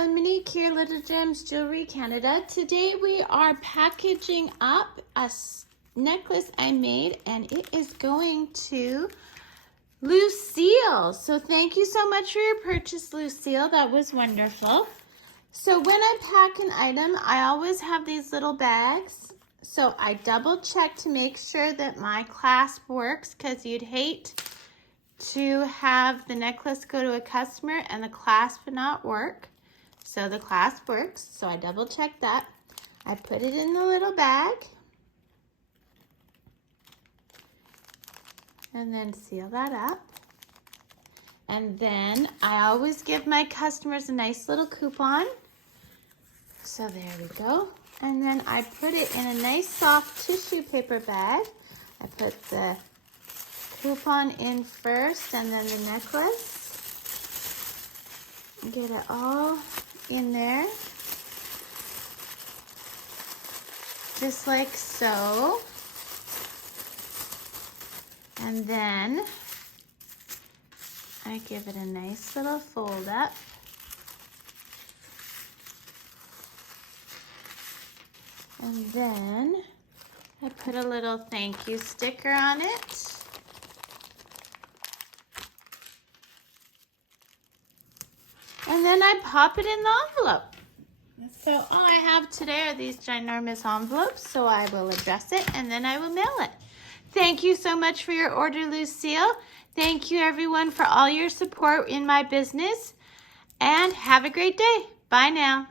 I'm Monique here, Little Gems Jewelry Canada. Today we are packaging up a necklace I made, and it is going to Lucille. So thank you so much for your purchase, Lucille. That was wonderful. So when I pack an item, I always have these little bags. So I double check to make sure that my clasp works, because you'd hate to have the necklace go to a customer and the clasp not work. So the clasp works, so I double check that. I put it in the little bag and then seal that up. And then I always give my customers a nice little coupon. So there we go. And then I put it in a nice soft tissue paper bag. I put the coupon in first and then the necklace. Get it all in there, just like so. And then I give it a nice little fold up. And then I put a little thank you sticker on it. And then I pop it in the envelope. So all I have today are these ginormous envelopes, so I will address it and then I will mail it. Thank you so much for your order, Lucille. Thank you everyone for all your support in my business, and have a great day. Bye now.